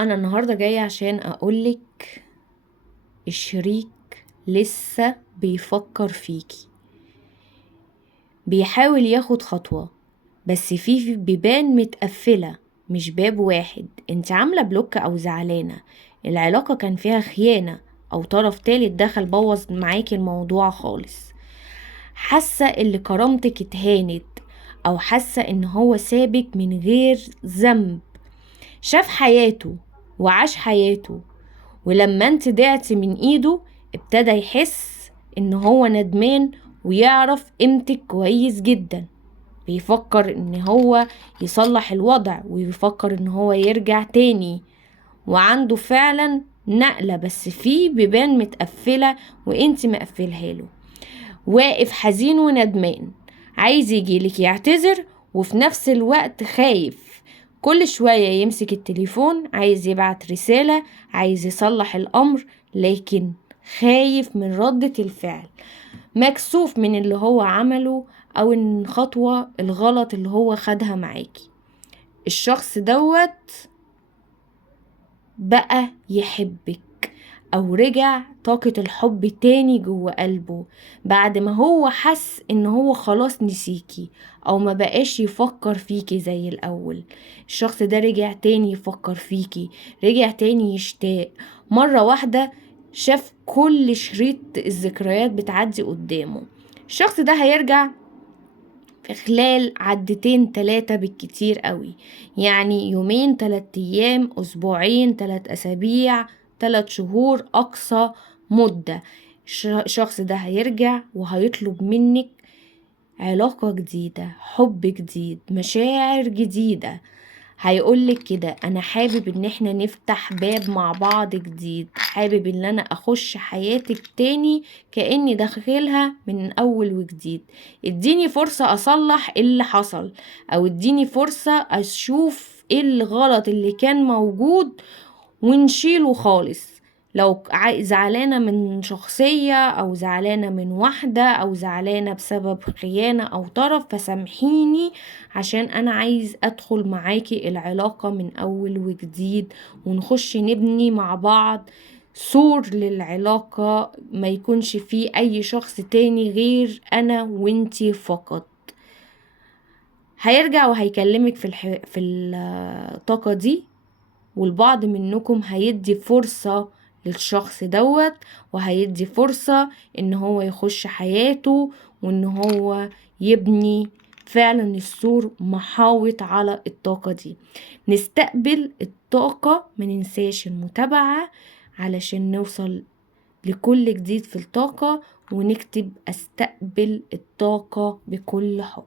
انا النهارده جايه عشان اقولك الشريك لسه بيفكر فيكي، بيحاول ياخد خطوه، بس في بيبان متقفله، مش باب واحد. انت عامله بلوك او زعلانه، العلاقه كان فيها خيانه او طرف تالت دخل بوظ معاكي الموضوع خالص. حاسه اللي كرامتك اتهانت، او حاسه ان هو سابك من غير ذنب. شاف حياته وعاش حياته، ولما انت ضعتي من ايده ابتدى يحس ان هو ندمان، ويعرف قيمتك كويس جدا. بيفكر ان هو يصلح الوضع، ويفكر ان هو يرجع تاني، وعنده فعلا نقلة، بس فيه بيبان متقفلة وانت مقفلها له. واقف حزين وندمان، عايز يجيلك يعتذر، وفي نفس الوقت خايف. كل شوية يمسك التليفون، عايز يبعت رسالة، عايز يصلح الأمر، لكن خايف من ردة الفعل، مكسوف من اللي هو عمله أو الخطوة الغلط اللي هو خدها معاكي. الشخص دوت بقى يحبك، او رجع طاقة الحب تاني جوه قلبه، بعد ما هو حس ان هو خلاص نسيكي، او ما بقاش يفكر فيكي زي الاول. الشخص ده رجع تاني يفكر فيكي، رجع تاني يشتاق. مرة واحدة شاف كل شريط الذكريات بتعدي قدامه. الشخص ده هيرجع في خلال عدتين تلاتة بالكتير قوي، يعني يومين، 3 ايام، اسبوعين، 3 اسابيع، 3 شهور اقصى مدة. الشخص ده هيرجع وهيطلب منك علاقة جديدة، حب جديد، مشاعر جديدة. هيقولك كده: انا حابب ان احنا نفتح باب مع بعض جديد، حابب ان انا اخش حياتك تاني كأني داخلها من اول وجديد. اديني فرصة اصلح اللي حصل، او اديني فرصة اشوف ايه الغلط اللي كان موجود ونشيله خالص. لو زعلانة من شخصية، او زعلانة من واحدة، او زعلانة بسبب خيانة او طرف، فسامحيني، عشان انا عايز ادخل معاكي العلاقة من اول وجديد، ونخش نبني مع بعض سور للعلاقة، ما يكونش فيه اي شخص تاني غير انا وانتي فقط. هيرجع وهيكلمك في الطاقة دي، والبعض منكم هيدي فرصة للشخص دوت، وهيدي فرصة ان هو يخش حياته، وان هو يبني فعلا السور محاوط على الطاقة دي. نستقبل الطاقة، ما ننساش المتابعة علشان نوصل لكل جديد في الطاقة، ونكتب استقبل الطاقة بكل حب.